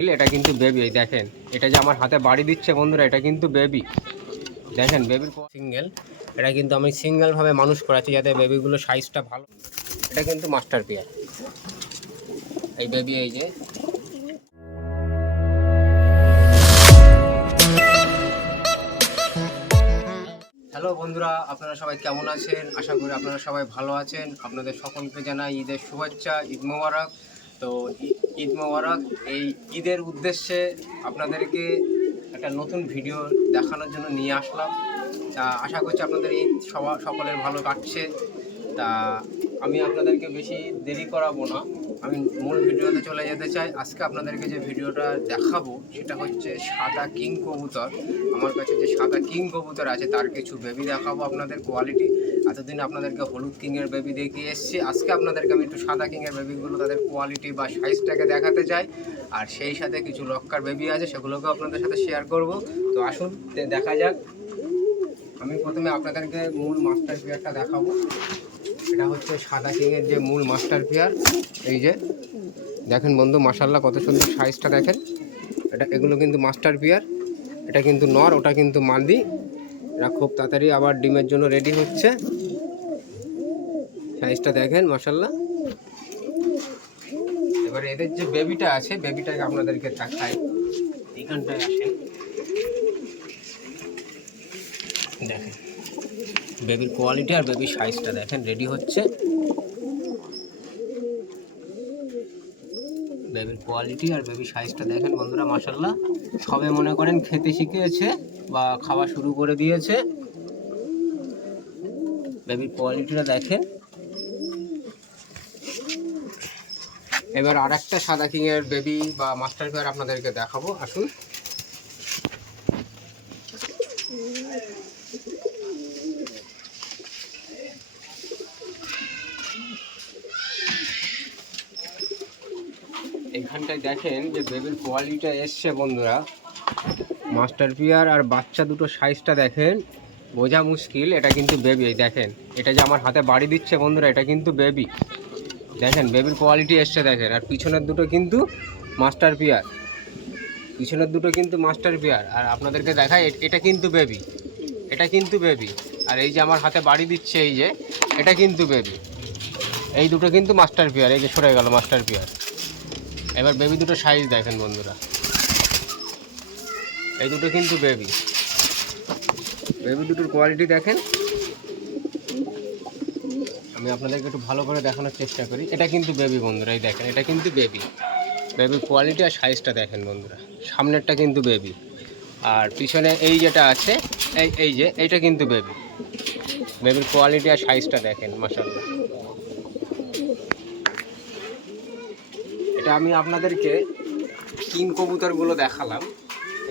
এটা কিন্তু বেবি এই দেখেন। এটা যে আমার হাতে বাড়ি দিচ্ছে বন্ধুরা, এটা কিন্তু বেবি দেখেন বেবির সিঙ্গেল এটা কিন্তু আমি সিঙ্গেলভাবে মানুষ করাচ্ছি যাতে বেবিগুলো সাইজটা ভালো। এটা কিন্তু মাস্টার পেয়ার এই বেবি এই যে। হ্যালো বন্ধুরা, আপনারা সবাই কেমন আছেন? আশা করি আপনারা সবাই ভালো আছেন। আপনাদের সকলকে জানাই ঈদের শুভেচ্ছা, ঈদ মোবারক। তো ঈদ মোবারক, এই ঈদের উদ্দেশ্যে আপনাদেরকে একটা নতুন ভিডিও দেখানোর জন্য নিয়ে আসলাম। তা আশা করছি আপনাদের ঈদ সবার সকলের ভালো কাটছে। তা আমি আপনাদেরকে বেশি দেরি করাবো না। আমি মূল ভিডিওতে চলে যেতে চাই। আজকে আপনাদেরকে যে ভিডিওটা দেখাবো, সেটা হচ্ছে সাদা কিং কবুতর। আমার কাছে যে সাদা কিং কবুতর আছে, তার কিছু বেবি দেখাবো আপনাদের কোয়ালিটি এতদিন আপনাদেরকে হলুদ কিংয়ের বেবি দেখিয়ে এসেছি। আজকে আপনাদেরকে আমি একটু সাদা কিংয়ের বেবিগুলো, তাদের কোয়ালিটি বা সাইজটাকে দেখাতে চাই। আর সেই সাথে কিছু লক্কার বেবি আছে, সেগুলোকেও আপনাদের সাথে শেয়ার করব। তো আসুন দেখা যাক। আমি প্রথমে আপনাদেরকে মূল মাস্টার পেয়ারটা দেখাবো। এটা হচ্ছে সাদা কিংয়ের যে মূল মাস্টার পেয়ার এই যে, দেখেন বন্ধু মাসাল্লাহ কত সুন্দর সাইজটা দেখেন। এটা, এগুলো কিন্তু মাস্টার পেয়ার এটা কিন্তু নর, ওটা কিন্তু মাদি এরা খুব তাড়াতাড়ি আবার ডিমের জন্য রেডি হচ্ছে। সাইজটা দেখেন মাসাল্লাহ এবার এদের যে বেবিটা আছে বেবিটাকে আপনাদেরকে দেখাই। এখানটায় আসেন। দেখেন। বেবির কোয়ালিটি আর বেবির সাইজটা দেখেন রেডি হচ্ছে। বেবির কোয়ালিটি আর বেবির সাইজটা দেখেন বন্ধুরা মাসাল্লাহ সবে মনে করেন খেতে শিখিয়েছে বা খাওয়া শুরু করে দিয়েছে। বেবির কোয়ালিটিটা দেখেন। এবার আর একটা সাদা কিংয়ের বেবি বা মাস্টার আপনাদেরকে দেখাবো। আসুন। এখানটায় দেখেন যে বেবির কোয়ালিটিটা এসছে, বন্ধুরা। মাস্টার পিয়ার আর বাচ্চা দুটো সাইজটা দেখেন, বোঝা মুশকিল। এটা কিন্তু বেবি দেখেন। এটা যে আমার হাতে বাড়ি দিচ্ছে, বন্ধুরা, এটা কিন্তু বেবি দেখেন বেবির কোয়ালিটি এসছে, দেখেন। আর পিছনের দুটো কিন্তু মাস্টার পিয়ার। পিছনের দুটো কিন্তু মাস্টার পিয়ার। আর আপনাদেরকে দেখায় এটা কিন্তু বেবি এটা কিন্তু বেবি আর এই যে আমার হাতে বাড়ি দিচ্ছে, এই যে, এটা কিন্তু বেবি এই দুটো কিন্তু মাস্টার পিয়ার, এই যে সরে গেল মাস্টার পিয়ার। এবার বেবি দুটো সাইজ দেখেন বন্ধুরা। এই দুটো কিন্তু বেবি বেবি দুটোর কোয়ালিটি দেখেন। আমি আপনাদেরকে একটু ভালো করে দেখানোর চেষ্টা করি। এটা কিন্তু বেবি বন্ধুরা, এই দেখেন, এটা কিন্তু বেবি বেবির কোয়ালিটি আর সাইজটা দেখেন বন্ধুরা। সামনেরটা কিন্তু বেবি আর পিছনে এই যেটা আছে, এই এই যে, এইটা কিন্তু বেবি বেবির কোয়ালিটি আর সাইজটা দেখেন মাসাল্লাহ এটা আমি আপনাদেরকে কিং কবুতরগুলো দেখালাম।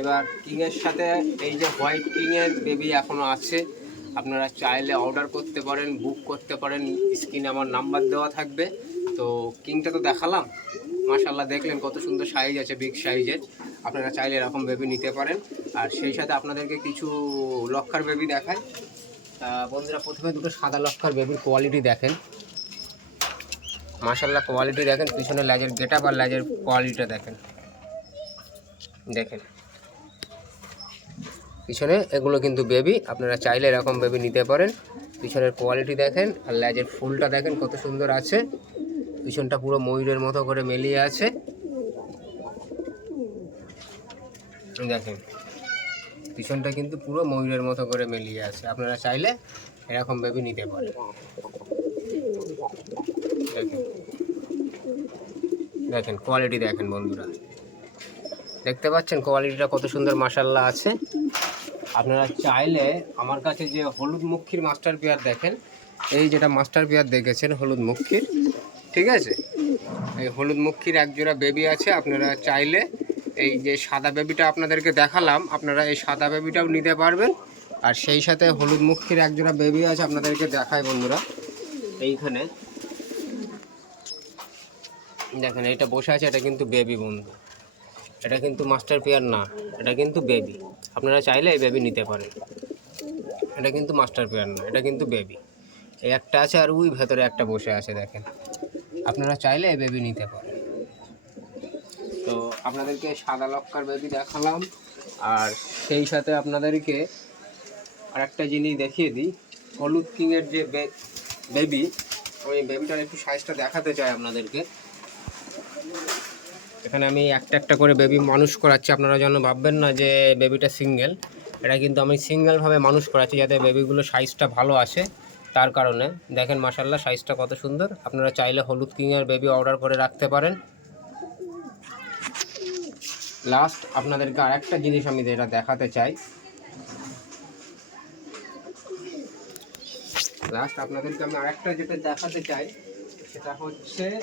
এবার কিংয়ের সাথে এই যে হোয়াইট কিংয়ের বেবি এখনও আছে, আপনারা চাইলে অর্ডার করতে পারেন, বুক করতে পারেন, স্ক্রিনে আমার নাম্বার দেওয়া থাকবে। তো কিংটা তো দেখালাম মাশাল্লাহ দেখলেন কত সুন্দর সাইজ আছে বিগ সাইজের আপনারা চাইলে এরকম বেবি নিতে পারেন। আর সেই সাথে আপনাদেরকে কিছু লক্ষার বেবি দেখায় বন্ধুরা, প্রথমে দুটো সাদা লক্ষার বেবির কোয়ালিটি দেখেন। মাশাল্লাহ কোয়ালিটি দেখেন, পিছনে লেজের গেটআপ আর লেজের কোয়ালিটিটা দেখেন। দেখেন। পিছনে এগুলো কিন্তু বেবি আপনারা চাইলে এরকম বেবি নিতে পারেন। পিছনের কোয়ালিটি দেখেন আর লেজের ফুলটা দেখেন কত সুন্দর আছে। পিছনটা পুরো ময়ূরের মতো করে মেলিয়ে আছে। দেখেন, পিছনটা কিন্তু পুরো ময়ূরের মতো করে মেলিয়ে আছে। আপনারা চাইলে এরকম বেবি নিতে পারেন। দেখেন। কোয়ালিটি দেখেন বন্ধুরা। দেখতে পাচ্ছেন কোয়ালিটিটা কত সুন্দর মাসাল্লাহ আছে। আপনারা চাইলে আমার কাছে যে হলুদ মুখির মাস্টার পেয়ার দেখেন, এই যেটা মাস্টার পেয়ার দেখেছেন, হলুদ মুখির, ঠিক আছে? এই হলুদ মুখির একজোড়া বেবি আছে, আপনারা চাইলে এই যে সাদা বেবিটা আপনাদেরকে দেখালাম, আপনারা এই সাদা বেবিটাও নিতে পারবেন। আর সেই সাথে হলুদ মুখির একজোড়া বেবি আছে, আপনাদেরকে দেখায় বন্ধুরা। এইখানে। দেখেন, এটা বসে আছে, এটা কিন্তু বেবি বন্ধু। এটা কিন্তু মাস্টার পেয়ার না, এটা কিন্তু বেবি আপনারা চাইলে এই বেবি নিতে পারেন। এটা কিন্তু মাস্টার পেয়ার না, এটা কিন্তু বেবি এই একটা আছে আর ওই ভেতরে একটা বসে আছে, দেখেন। আপনারা চাইলে এই বেবি নিতে পারেন। তো আপনাদেরকে সাদা লক্কার বেবি দেখালাম। আর সেই সাথে আপনাদেরকে আর একটা জিনিস দেখিয়ে দিই। হলুদ কিংয়ের যে বেবি, ওই বেবিটার একটু সাইজটা দেখাতে চাই আপনাদেরকে। এখানে আমি একটা একটা করে বেবি মানুষ করাচ্ছি, আপনারা যেন ভাববেন না যে বেবিটা সিঙ্গেল এটা কিন্তু আমি সিঙ্গেলভাবে মানুষ করাচ্ছি যাতে বেবিগুলো সাইজটা ভালো আসে, তার কারণে। দেখেন মাসাল্লাহ সাইজটা কত সুন্দর। আপনারা চাইলে হলুদ কিংয়ের বেবি অর্ডার করে রাখতে পারেন। লাস্ট আপনাদেরকে আরেকটা জিনিস আমি যেটা দেখাতে চাই লাস্ট আপনাদেরকে আমি আরেকটা যেটা দেখাতে চাই সেটা হচ্ছে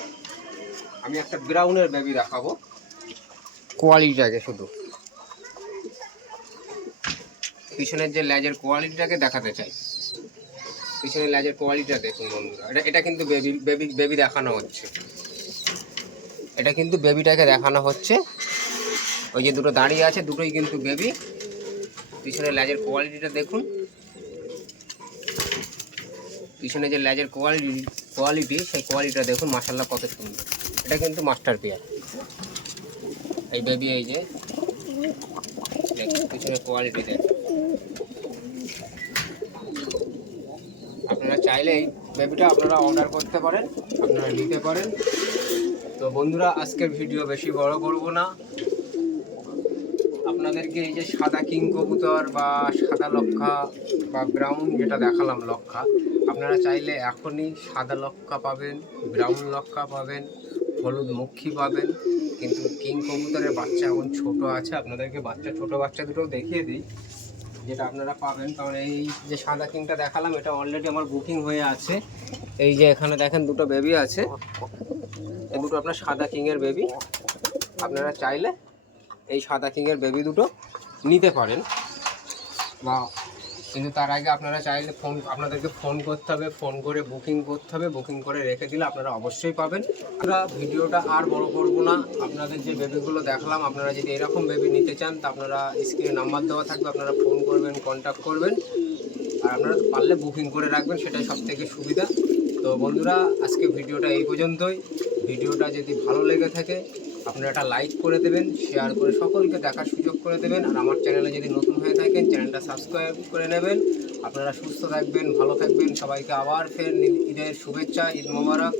আমি একটা ব্রাউনের বেবি দেখাবো। কোয়ালিটিটাকে শুধু। পিছনের যে লেজের কোয়ালিটিটাকে দেখাতে চাই। পিছনের লেজের কোয়ালিটিটা দেখুন বন্ধুরা। এটা এটা কিন্তু বেবি বেবি বেবি দেখানো হচ্ছে। এটা কিন্তু বেবিটাকে দেখানো হচ্ছে। ওই যে দুটো দাঁড়িয়ে আছে দুটোই কিন্তু বেবি পিছনের লেজের কোয়ালিটিটা দেখুন। পিছনে যে লেজের কোয়ালিটি কোয়ালিটি সেই কোয়ালিটিটা দেখুন মাসাল্লাহ কত সুন্দর। এটা কিন্তু মাস্টার পেয়ার এই বেবি এই যে, দেখুন পিছনে কোয়ালিটি দেখুন। আপনারা চাইলেই বেবিটা আপনারা অর্ডার করতে পারেন, আপনারা নিতে পারেন। তো বন্ধুরা, আজকের ভিডিও বেশি বড় করব না। আপনাদেরকে এই যে সাদা কিং কবুতর বা সাদা লক্ষা বা ব্রাউন যেটা দেখালাম লক্ষা, আপনারা চাইলে এখনই সাদা লক্ষা পাবেন, ব্রাউন লক্ষা পাবেন, হলুদ মক্ষী পাবেন, কিন্তু কিং কবুতরের বাচ্চা এখন ছোট আছে, আপনাদেরকে বাচ্চা, ছোট বাচ্চা দুটোও দেখিয়ে দিই, যেটা আপনারা পাবেন। কারণ এই যে সাদা কিংটা দেখালাম, এটা অলরেডি আমার বুকিং হয়ে আছে। এই যে এখানে দেখেন দুটো বেবি আছে। এই দুটো আপনার সাদা কিংয়ের বেবি আপনারা চাইলে এই সাদা কিংয়ের বেবি দুটো নিতে পারেন। বা কিন্তু তার আগে আপনারা চাইলে ফোন আপনাদেরকে ফোন করতে হবে ফোন করে বুকিং করতে হবে বুকিং করে রেখে দিলে আপনারা অবশ্যই পাবেন। আমরা ভিডিওটা আর বড় করব না। আপনাদের যে বেবিগুলো দেখালাম, আপনারা যদি এরকম বেবি নিতে চান, তা আপনারা স্ক্রিনে নাম্বার দেওয়া থাকবে, আপনারা ফোন করবেন কন্ট্যাক্ট করবেন। আর আপনারা পারলে বুকিং করে রাখবেন, সেটাই সব থেকে সুবিধা। তো বন্ধুরা, আজকে ভিডিওটা এই পর্যন্তই। ভিডিওটা যদি ভালো লেগে থাকে আপনারা একটা লাইক করে দেবেন শেয়ার করে সকলকে দেখার সুযোগ করে দেবেন। আর আমার চ্যানেলে যদি নতুন হয়ে থাকেন চ্যানেলটা সাবস্ক্রাইব করে নেবেন। আপনারা সুস্থ থাকবেন, ভালো থাকবেন। সবাইকে আবার ফের ঈদের শুভেচ্ছা, ঈদ মোবারক।